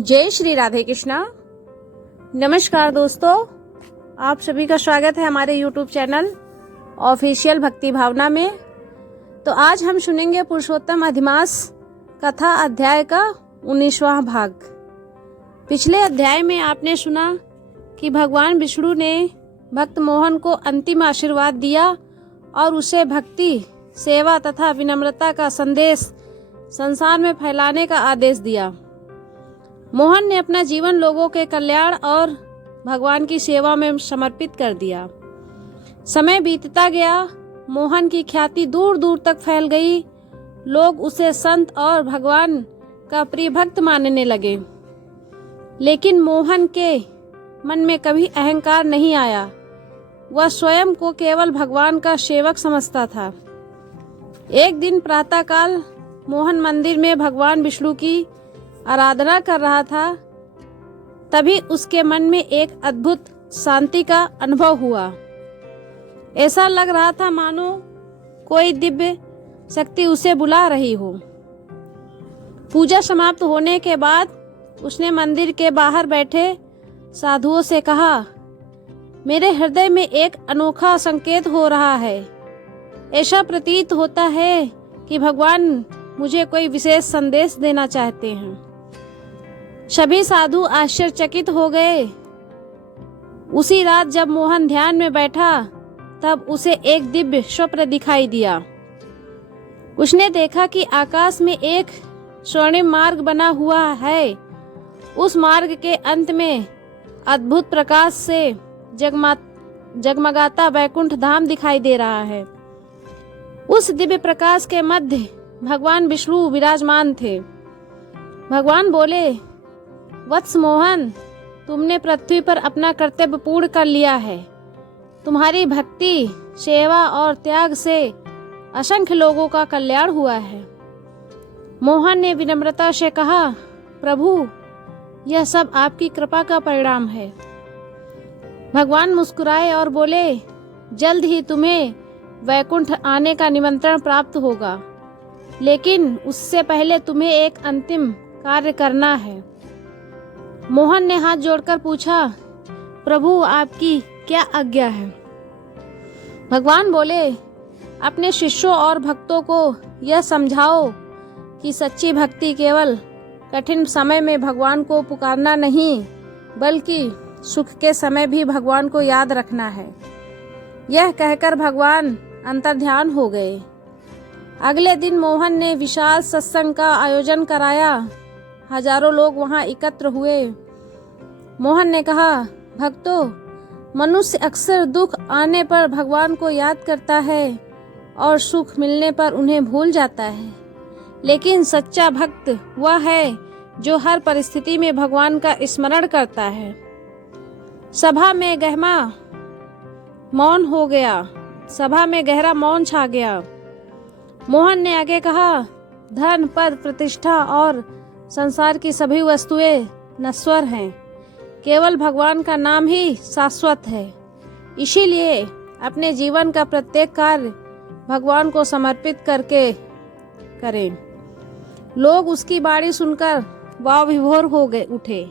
जय श्री राधे कृष्णा। नमस्कार दोस्तों, आप सभी का स्वागत है हमारे YouTube चैनल ऑफिशियल भक्ति भावना में। तो आज हम सुनेंगे पुरुषोत्तम अधिमास कथा अध्याय का 19वां भाग। पिछले अध्याय में आपने सुना कि भगवान विष्णु ने भक्त मोहन को अंतिम आशीर्वाद दिया और उसे भक्ति, सेवा तथा विनम्रता का संदेश संसार में फैलाने का आदेश दिया। मोहन ने अपना जीवन लोगों के कल्याण और भगवान की सेवा में समर्पित कर दिया। समय बीतता गया, मोहन की ख्याति दूर दूर तक फैल गई। लोग उसे संत और भगवान का प्रिय भक्त मानने लगे। लेकिन मोहन के मन में कभी अहंकार नहीं आया। वह स्वयं को केवल भगवान का सेवक समझता था। एक दिन प्रातःकाल मोहन मंदिर में भगवान विष्णु की आराधना कर रहा था। तभी उसके मन में एक अद्भुत शांति का अनुभव हुआ। ऐसा लग रहा था मानो कोई दिव्य शक्ति उसे बुला रही हो। पूजा समाप्त होने के बाद उसने मंदिर के बाहर बैठे साधुओं से कहा, मेरे हृदय में एक अनोखा संकेत हो रहा है। ऐसा प्रतीत होता है कि भगवान मुझे कोई विशेष संदेश देना चाहते हैं। सभी साधु आश्चर्यचकित हो गए। उसी रात जब मोहन ध्यान में बैठा तब उसे एक दिव्य स्वप्न दिखाई दिया। उसने देखा कि आकाश में एक स्वर्णिम मार्ग बना हुआ है। उस मार्ग के अंत में अद्भुत प्रकाश से जगमगाता वैकुंठ धाम दिखाई दे रहा है। उस दिव्य प्रकाश के मध्य भगवान विष्णु विराजमान थे। भगवान बोले, वत्स मोहन, तुमने पृथ्वी पर अपना कर्तव्य पूर्ण कर लिया है। तुम्हारी भक्ति, सेवा और त्याग से असंख्य लोगों का कल्याण हुआ है। मोहन ने विनम्रता से कहा, प्रभु, यह सब आपकी कृपा का परिणाम है। भगवान मुस्कुराए और बोले, जल्द ही तुम्हें वैकुंठ आने का निमंत्रण प्राप्त होगा, लेकिन उससे पहले तुम्हें एक अंतिम कार्य करना है। मोहन ने हाथ जोड़कर पूछा, प्रभु, आपकी क्या आज्ञा है? भगवान बोले, अपने शिष्यों और भक्तों को यह समझाओ कि सच्ची भक्ति केवल कठिन समय में भगवान को पुकारना नहीं, बल्कि सुख के समय भी भगवान को याद रखना है। यह कहकर भगवान अंतर्ध्यान हो गए। अगले दिन मोहन ने विशाल सत्संग का आयोजन कराया। हजारों लोग वहां एकत्र हुए। मोहन ने कहा, भक्तों, मनुष्य अक्सर दुख आने पर भगवान को याद करता है और सुख मिलने पर उन्हें भूल जाता है। लेकिन सच्चा भक्त वह है जो हर परिस्थिति में भगवान का स्मरण करता है। सभा में गहरा मौन छा गया। मोहन ने आगे कहा, धन, पद, प्रतिष्ठा और संसार की सभी वस्तुएं नश्वर हैं। केवल भगवान का नाम ही शाश्वत है। इसीलिए अपने जीवन का प्रत्येक कार्य भगवान को समर्पित करके करें। लोग उसकी बाणी सुनकर वाव विभोर हो गए उठे।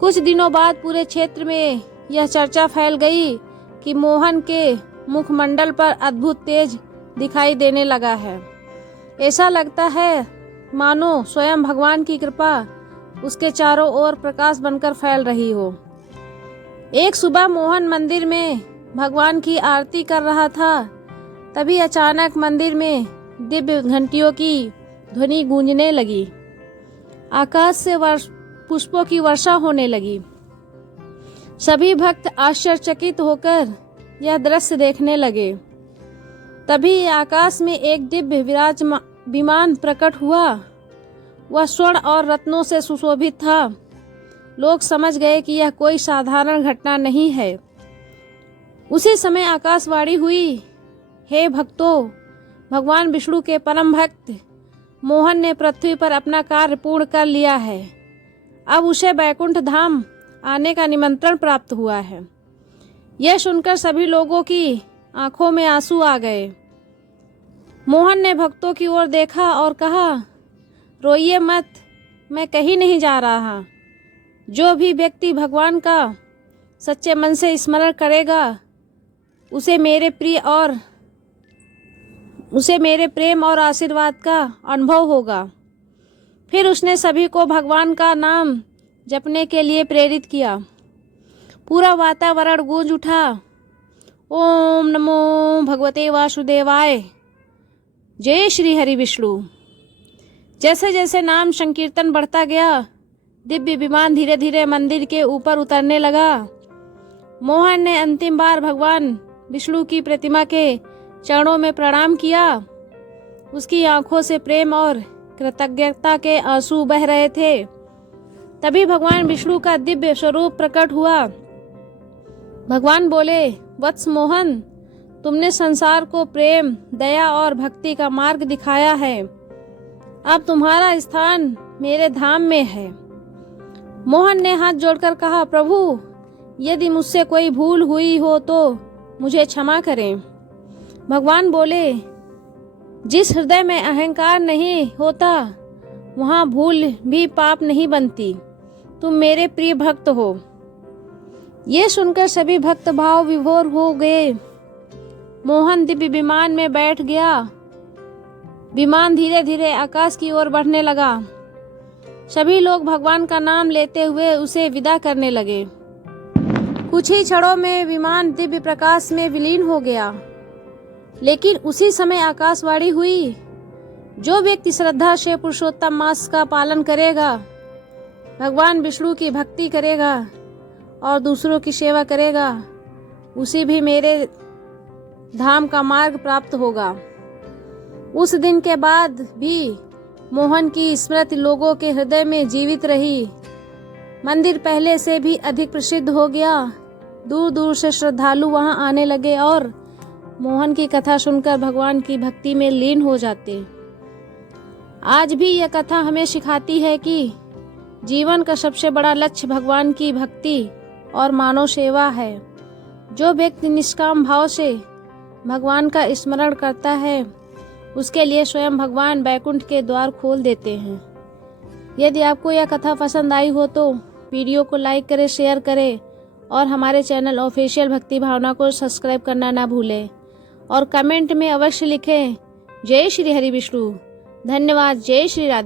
कुछ दिनों बाद पूरे क्षेत्र में यह चर्चा फैल गई कि मोहन के मुखमंडल पर अद्भुत तेज दिखाई देने लगा है। ऐसा लगता है मानो स्वयं भगवान की कृपा उसके चारों ओर प्रकाश बनकर फैल रही हो। एक सुबह मोहन मंदिर में भगवान की आरती कर रहा था। तभी अचानक मंदिर में दिव्य घंटियों की ध्वनि गूंजने लगी। आकाश से पुष्पों की वर्षा होने लगी। सभी भक्त आश्चर्यचकित होकर यह दृश्य देखने लगे। तभी आकाश में एक दिव्य विमान प्रकट हुआ। वह स्वर्ण और रत्नों से सुशोभित था। लोग समझ गए कि यह कोई साधारण घटना नहीं है। उसी समय आकाशवाणी हुई, हे भक्तों, भगवान विष्णु के परम भक्त मोहन ने पृथ्वी पर अपना कार्य पूर्ण कर लिया है। अब उसे वैकुंठ धाम आने का निमंत्रण प्राप्त हुआ है। यह सुनकर सभी लोगों की आंखों में आंसू आ गए। मोहन ने भक्तों की ओर देखा और कहा, रोइए मत, मैं कहीं नहीं जा रहा। जो भी व्यक्ति भगवान का सच्चे मन से स्मरण करेगा उसे मेरे प्रेम और आशीर्वाद का अनुभव होगा। फिर उसने सभी को भगवान का नाम जपने के लिए प्रेरित किया। पूरा वातावरण गूंज उठा। ओम नमो भगवते वासुदेवाय। जय श्री हरि विष्णु। जैसे जैसे नाम संकीर्तन बढ़ता गया, दिव्य विमान धीरे धीरे मंदिर के ऊपर उतरने लगा। मोहन ने अंतिम बार भगवान विष्णु की प्रतिमा के चरणों में प्रणाम किया। उसकी आंखों से प्रेम और कृतज्ञता के आंसू बह रहे थे। तभी भगवान विष्णु का दिव्य स्वरूप प्रकट हुआ। भगवान बोले, वत्स मोहन, तुमने संसार को प्रेम, दया और भक्ति का मार्ग दिखाया है। अब तुम्हारा स्थान मेरे धाम में है। मोहन ने हाथ जोड़कर कहा, प्रभु, यदि मुझसे कोई भूल हुई हो तो मुझे क्षमा करें। भगवान बोले, जिस हृदय में अहंकार नहीं होता वहाँ भूल भी पाप नहीं बनती। तुम मेरे प्रिय भक्त हो। ये सुनकर सभी भक्त भाव विभोर हो गए। मोहन दिव्य विमान में बैठ गया। विमान धीरे धीरे आकाश की ओर बढ़ने लगा। सभी लोग भगवान का नाम लेते हुए उसे विदा करने लगे। कुछ ही क्षणों में विमान दिव्य प्रकाश में विलीन हो गया। लेकिन उसी समय आकाशवाणी हुई, जो व्यक्ति श्रद्धा से पुरुषोत्तम मास का पालन करेगा, भगवान विष्णु की भक्ति करेगा और दूसरों की सेवा करेगा, उसे भी मेरे धाम का मार्ग प्राप्त होगा। उस दिन के बाद भी मोहन की स्मृति लोगों के हृदय में जीवित रही। मंदिर पहले से भी अधिक प्रसिद्ध हो गया। दूर दूर से श्रद्धालु वहां आने लगे और मोहन की कथा सुनकर भगवान की भक्ति में लीन हो जाते। आज भी यह कथा हमें सिखाती है कि जीवन का सबसे बड़ा लक्ष्य भगवान की भक्ति और मानव सेवा है। जो व्यक्ति निष्काम भाव से भगवान का स्मरण करता है, उसके लिए स्वयं भगवान वैकुंठ के द्वार खोल देते हैं। यदि आपको यह कथा पसंद आई हो तो वीडियो को लाइक करें, शेयर करें और हमारे चैनल ऑफिशियल भक्ति भावना को सब्सक्राइब करना ना भूलें और कमेंट में अवश्य लिखें, जय श्री हरि विष्णु। धन्यवाद। जय श्री राधे।